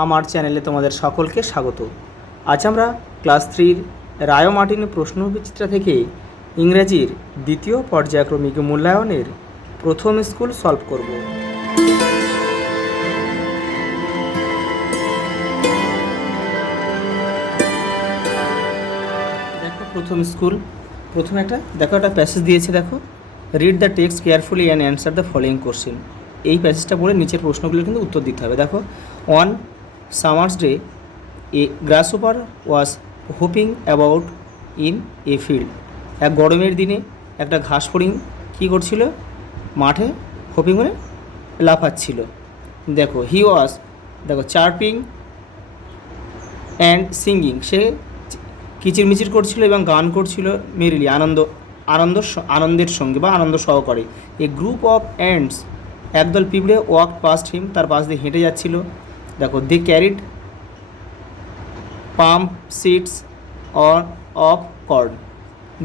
আমার চ্যানেলে তোমাদের সকলকে স্বাগত। আজ আমরা ক্লাস 3 রায় মার্টিন প্রশ্নবিচিত্রা থেকে ইংরেজির দ্বিতীয় পর্যায়ক্রমিক মূল্যায়নের প্রথম স্কুল সলভ করব। দেখো প্রথম স্কুল, প্রথমে একটা প্যাসেজ দিয়েছে। দেখো, read the text carefully and answer the following question. এই প্যাসেজটা পড়ে নিচের প্রশ্নগুলোর কিন্তু উত্তর দিতে হবে। দেখো, on summer's day A grasshopper was hopping about in A field. এক গরমের দিনে একটা ঘাস ফড়িং কী করছিল? মাঠে হোপিং মানে লাফাচ্ছিল। দেখো, he was chirping and singing, সে কিচিরমিচির করছিল এবং গান করছিল মেরিলি, আনন্দের সঙ্গে বা আনন্দ সহকারে। এ গ্রুপ অফ অ্যান্টস, একদল পিঁপড়ে ওয়াক পাস্ট হিম, তার পাশ দিয়ে হেঁটে যাচ্ছিল। দেখো, they carried pump seeds of corn,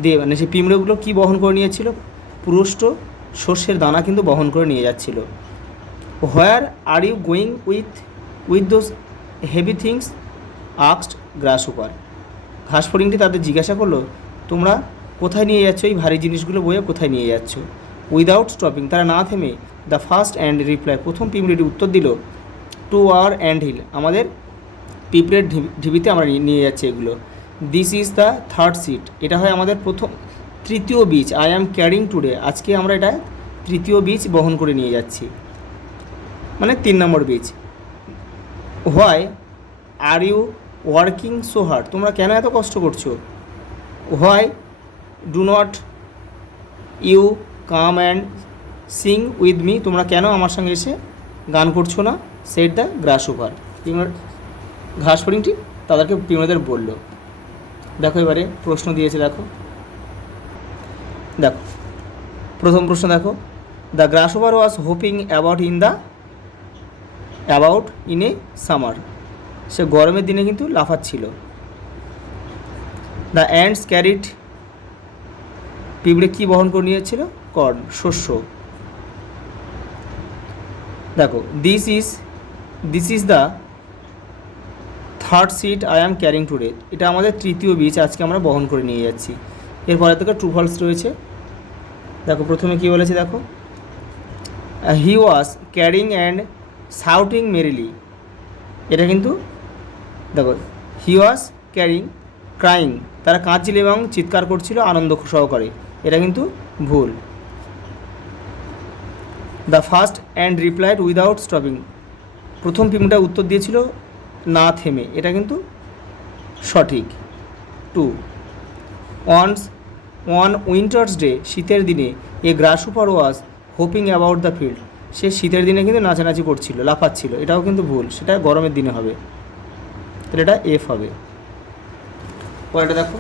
দিয়ে মানে সেই পিঁপড়েগুলো কী বহন করে নিয়েছিল? পুরুষ্ট শস্যের দানা কিন্তু বহন করে নিয়ে যাচ্ছিল। Where are you going with those heavy things asked grasshopper. ঘাস ফড়িংটি তাদের জিজ্ঞাসা করলো, তোমরা কোথায় নিয়ে যাচ্ছ এই ভারী জিনিসগুলো বয়ে, কোথায় নিয়ে যাচ্ছ? উইদাউট স্টপিং, তারা না থেমে, দ্য ফার্স্ট অ্যান্ড রিপ্লাই, প্রথম পিঁপড়েটি উত্তর দিল, টু আওয়ার অ্যান্ড হিল, আমাদের পিঁপড়ের ঢিবিতে আমরা নিয়ে যাচ্ছি এগুলো। This is the third seed, এটা হয় আমাদের তৃতীয় বীজ। আই অ্যাম ক্যারিং টুডে, আজকে আমরা এটা তৃতীয় বীজ বহন করে নিয়ে যাচ্ছি, মানে 3 নম্বর বীজ। Why are you working so hard, তোমরা কেন এত কষ্ট করছো? Why do not you come and sing with me, তোমরা কেন আমার সঙ্গে এসে গান করছো না? সেট দ্য গ্রাসহপার, ঘাস ফড়িংটি তাদেরকে পিঁপড়েদের বলল। দেখো এবারে প্রশ্ন দিয়েছে। দেখো প্রথম প্রশ্ন দেখো, the grasshopper was hopping about in a summer, সে গরমের দিনে কিন্তু লাফাচ্ছিল। দ্য অ্যান্টস ক্যারিড, পিঁপড়ে কী বহন করে নিয়েছিল? কর্ন, শস্য। দেখো, this is the third seed I am carrying today, এটা আমাদের তৃতীয় বীজ, আজকে আমরা বহন করে নিয়ে যাচ্ছি। এরপরে থেকে ট্রু ফলস রয়েছে। দেখো প্রথমে কী বলেছে, দেখো, he was carrying and shouting merrily, এটা কিন্তু দেখো, হি ওয়াজ ক্রাইং, তারা কাঁদছিল এবং চিৎকার করছিল আনন্দ সহকারে, এটা কিন্তু ভুল। The first and replied without stopping, প্রথম পিঁপড়েটা উত্তর দিয়েছিল না থেমে, এটা কিন্তু সঠিক। 2 অন উইন্টার্স ডে, শীতের দিনে a grasshopper was hopping about the field, সে শীতের দিনে কিন্তু নাচানাচি করছিল, লাফাচ্ছিল, এটাও কিন্তু ভুল, সেটা গরমের দিনে হবে, তাহলে এটা এফ হবে। পরেরটা দেখো,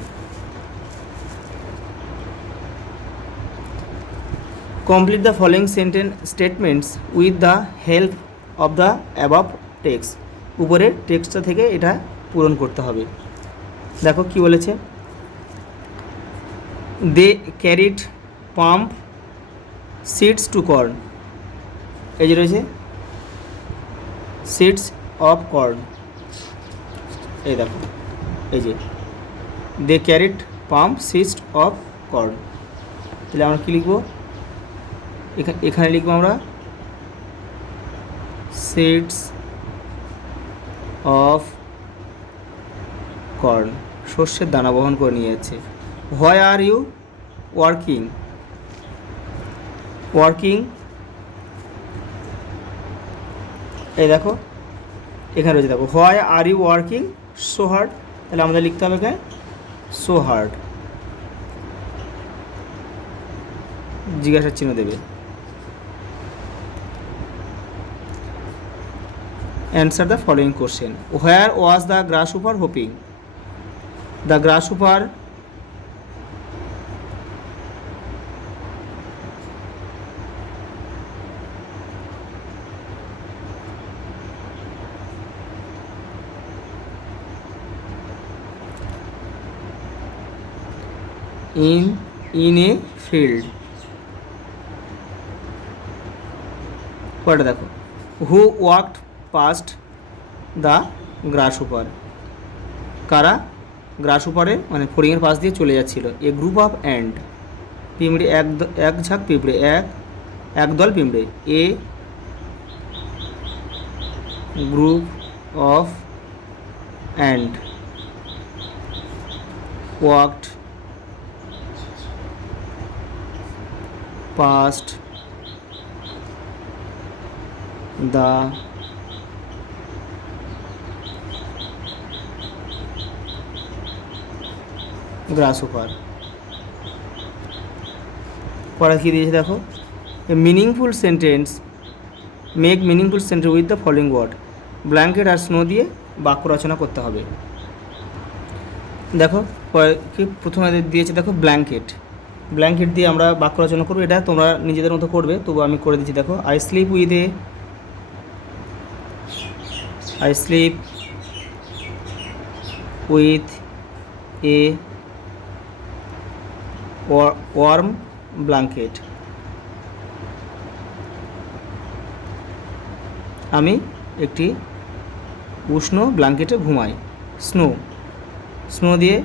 complete the following statements with the help of the above text, উপরের টেক্সটটা থেকে এটা পূরণ করতে হবে। দেখো কি বলেছে, they carried pump seeds to corn, এই যে রয়েছে সিডস অফ কর্ন, এই দেখো, এই যে they carried pump seeds of corn, তাহলে আমরা কী লিখব? এখানে লিখবো আমরা সিডস অফ কর্ন, শস্যের দানা বহন করে নিয়ে যাচ্ছে। হোয়াই আর ইউ ওয়ার্কিং, এই দেখো এখানে রয়েছে, দেখো, why are you working so hard, তাহলে আমাদের লিখতে হবে এখানে সো হার্ড, জিজ্ঞাসার চিহ্ন দেবে। Answer the following question. Where was the grasshopper hopping? The grasshopper in a field. পরে দেখো, who walked past the grasshopper. কারা? গ্রাস হুপারে মানে ফড়িংয়ের পাশ দিয়ে চলে যাচ্ছিল। এ গ্রুপ অফ অ্যান্ড, পিঁমড়ে এক ঝাঁক পিঁপড়ে, একদল পিঁপড়ে। A group of ant walked past the grasshopper। পরে কি দিয়েছে দেখো, a meaningful sentence, make meaningful sentence with the following word. Blanket আর স্নো দিয়ে বাক্য রচনা করতে হবে। দেখো পরে কি প্রথমে দিয়েছে দেখো ব্ল্যাঙ্কেট, ব্ল্যাঙ্কেট দিয়ে আমরা বাক্য রচনা করবো। এটা তোমরা নিজেদের মতো করবে, তবু আমি করে দিচ্ছি। দেখো, I sleep with a warm blanket. আমি একটি উষ্ণ ব্ল্যাঙ্কেটে ঘুমাই। স্নো দিয়ে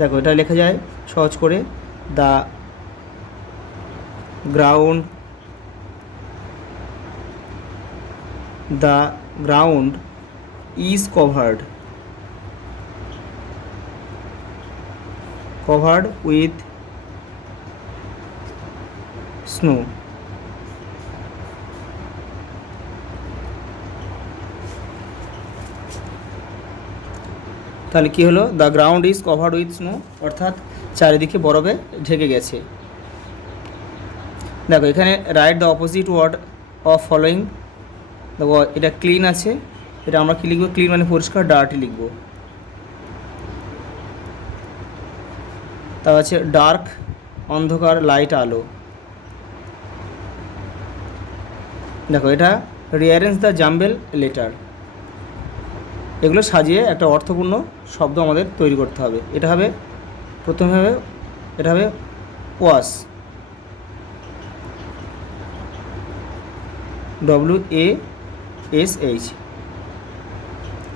দেখো এটা লেখা যায় সহজ করে, the ground is covered with snow। তাহলে কি হলো, the ground is covered with snow, অর্থাৎ চারিদিকে বরফে ঢেকে গেছে। দেখো এখানে write the opposite word of following. দেখো এটা ক্লিন আছে, এটা আমরা কী লিখবো? ক্লিন মানে পরিষ্কার, ডার্টি লিখবো। তারপর আছে ডার্ক অন্ধকার, লাইট আলো। দেখো এটা রিঅ্যারেঞ্জ দ্য জাম্বেল লেটার। এগুলো সাজিয়ে একটা অর্থপূর্ণ শব্দ আমাদের তৈরি করতে হবে। এটা হবে প্রথমে হবে, এটা হবে ওয়াশ, WASH।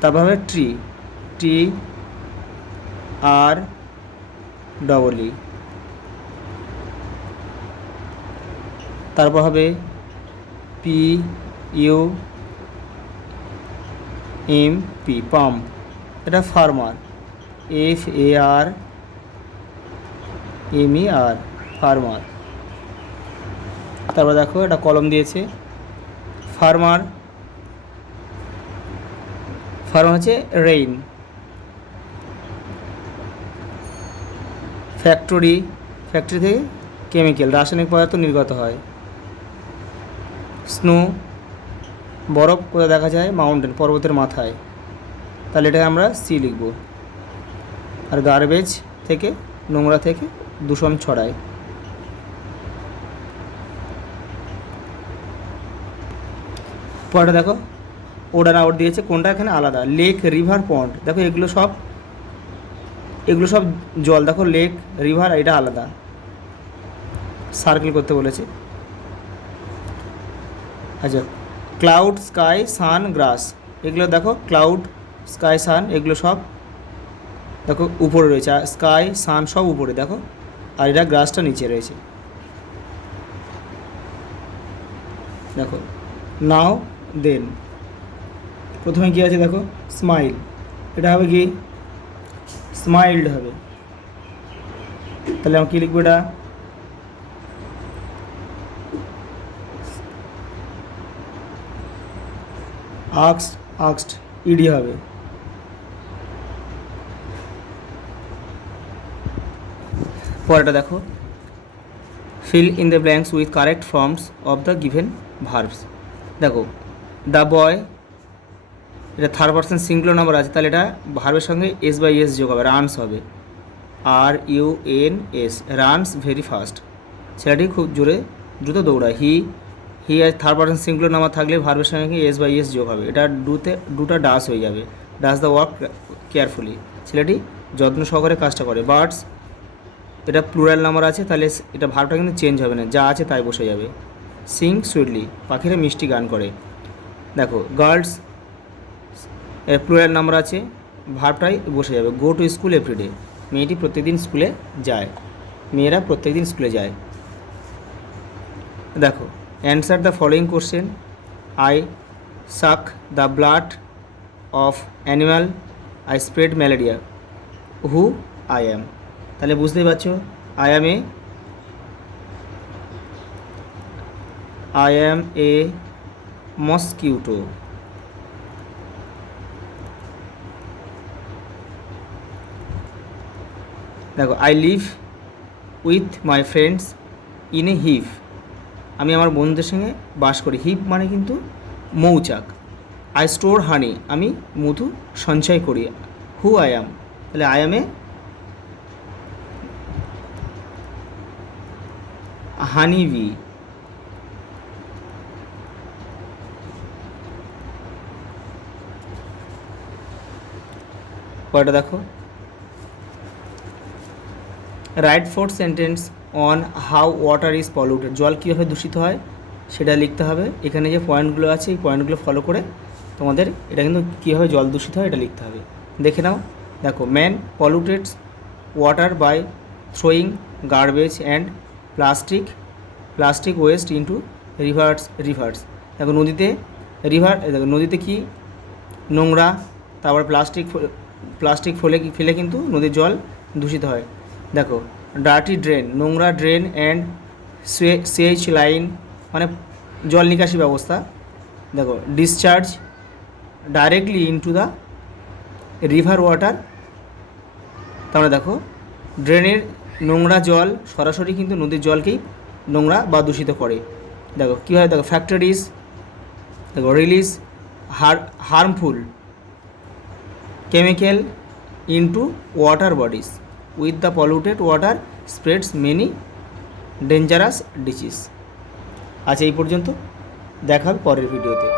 তারপর হবে ট্রি, TREE। তারপর হবে PUMP, পাম্প। এটা ফার্মার, FARMER, ফার্মার। তারপর দেখো এটা কলম দিয়েছে, ফার্মার হচ্ছে রেইন। ফ্যাক্টরি থেকে কেমিক্যাল, রাসায়নিক পদার্থ নির্গত হয়। স্নো বরফ কোথায় দেখা যায়? মাউন্টেন, পর্বতের মাথায়, তাহলে এটা আমরা সি লিখব। আর গার্বেজ থেকে, নোংরা থেকে দূষণ ছড়ায়। পরে দেখো ওড আর আউট দিয়েছে, কোনটা এখানে আলাদা? লেক, রিভার, পন্ড। দেখো এগুলো সব জল। দেখো লেক, রিভার এটা আলাদা, সার্কেল করতে বলেছে। আচ্ছা, ক্লাউড, স্কাই, সান, গ্রাস। এগুলো দেখো ক্লাউড, স্কাই, সান এগুলো সব দেখো উপরে রয়েছে, আর স্কাই, সান সব উপরে দেখো, আর এটা গ্রাসটা নিচে রয়েছে। দেখো নাও দেন, প্রথমে কী আছে দেখো স্মাইল, এটা হবে কি? স্মাইল্ড হবে। তাহলে আমরা কী লিখবো? এটা আক্সড, ইডি হবে। পরেটা দেখো, fill in the blanks with correct forms of the given verbs. দেখো দ্য বয়, এটা থার্ড পারসন সিঙ্গুলার নাম্বার আছে, তাহলে এটা ভার্বের সঙ্গে S/S যোগ হবে, রানস হবে, RUNS, রানস ভেরি ফাস্ট। ছেলেটি খুব দ্রুত দৌড়ায়। হি আর থার্ড পারসন সিঙ্গুলার নাম্বার থাকলে ভার্বের সঙ্গে S/S যোগ হবে, এটা দুটা ডাস হয়ে যাবে। ডাস দ্য ওয়ার্ক কেয়ারফুলি, ছেলেটি যত্ন সহকারে কাজটা করে। বার্ডস, এটা প্লুরাল নাম্বার আছে, তাহলে এটা ভার্বটা কিন্তু চেঞ্জ হবে না, যা আছে তাই বসে যাবে। সিং সুইটলি, পাখিরা মিষ্টি গান করে। দেখো গার্লস, এর প্লুরাল নাম্বার আছে, ভার্বটাই বসে যাবে। গো টু স্কুল এভরিডে, মেয়েটি প্রত্যেকদিন স্কুলে যায়, মেয়েরা প্রত্যেকদিন স্কুলে যায়। দেখো, answer the following question. I suck the blood of animal, I spread malaria, who I am. তাহলে বুঝতেই পারছো, আই অ্যাম এ মসকিউটো। দেখো, I live with my friends in a hive, আমি আমার বন্ধুদের সঙ্গে বাস করি। হিভ মানে কিন্তু মৌচাক। আই স্টোর হানি, আমি মধু সঞ্চয় করি। হু আই অ্যাম, তাহলে I am A honey bee. পরেটা দেখো, write 4 sentence on how water is polluted, জল কীভাবে দূষিত হয় সেটা লিখতে হবে। এখানে যে পয়েন্টগুলো আছে এই পয়েন্টগুলো ফলো করে তোমাদের এটা কিন্তু কীভাবে জল দূষিত হয় এটা লিখতে হবে। দেখে নাও। দেখো, man polluted water by throwing garbage and plastic waste into rivers. দেখো, দেখো নদীতে কি নোংরা, তারপর প্লাস্টিক ফেলে কিন্তু নদীর জল দূষিত হয়। দেখো, ডার্টি ড্রেন, নোংরা ড্রেন অ্যান্ড সুয়েজ লাইন মানে জল নিকাশি ব্যবস্থা। দেখো, discharge directly into the river water, তাহলে দেখো ড্রেনের নোংরা জল সরাসরি কিন্তু নদীর জলকেই নোংরা বা দূষিত করে। দেখো কীভাবে, দেখো ফ্যাক্টরিজ, দেখো release harmful chemical into water bodies, with the polluted water spreads many dangerous disease. আচ্ছা, এই পর্যন্ত, দেখা হবে পরের ভিডিওতে।